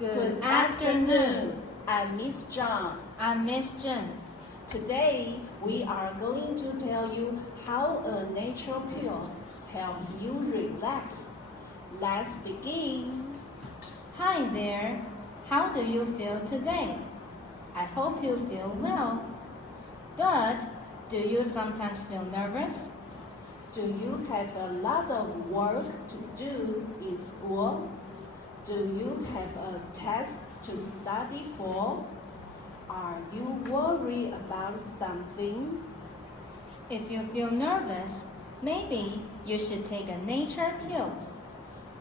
Good afternoon. I'm Miss Zhang. I'm Miss Zhen. Today, we are going to tell you how a nature pill helps you relax. Let's begin. Hi there. How do you feel today? I hope you feel well. But do you sometimes feel nervous? Do you have a lot of work to do in school? Do you have a test to study for? Are you worried about something? If you feel nervous, maybe you should take a nature pill.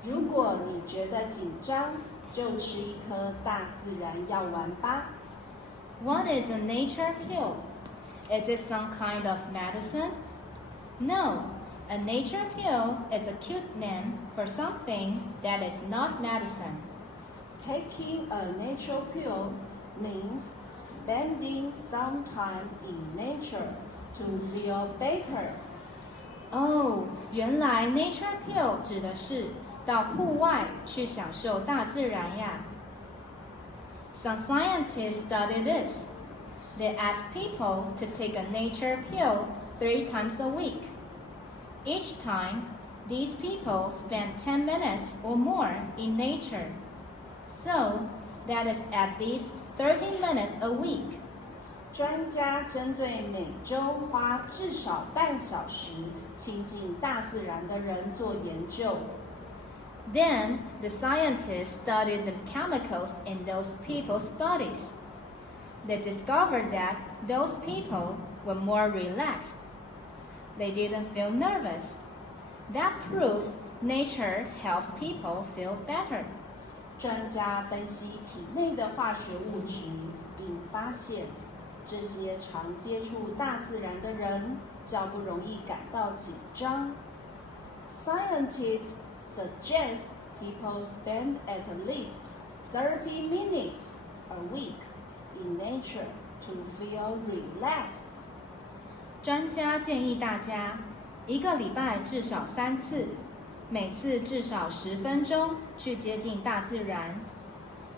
如果你觉得紧张，就吃一颗大自然药丸吧。What is a nature pill? Is it some kind of medicine? No, a nature pill is a cute name for something that is not medicine. Taking a nature pill means spending some time in nature to feel better. 哦，原来 nature pill 指的是到户外去享受大自然呀。Some scientists study this. They ask people to take a nature pill 3 times a week. Each time, these people spend 10 minutes or more in nature. So, that is at least 13 minutes a week. 专家针对每周花至少半小时亲近大自然的人做研究。Then, the scientists studied the chemicals in those people's bodies. They discovered that those people were more relaxed. They didn't feel nervous. That proves nature helps people feel better. 专家分析体内的化学物质，并发现这些常接触大自然的人较不容易感到紧张。Scientists suggest people spend at least 30 minutes a week in nature to feel relaxed. 专家建议大家1个礼拜至少3次，每次至少10分钟去接近大自然。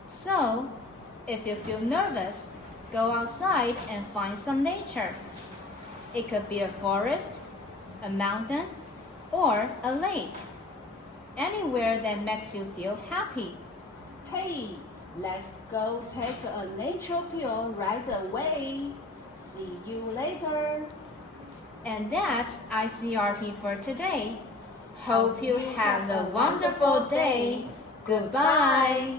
So, if you feel nervous, go outside and find some nature. It could be a forest, a mountain, or a lake. Anywhere that makes you feel happy. Hey, let's go take a nature pill right away. See you later. And that's ICRT for today. Hope you have a wonderful day. Goodbye.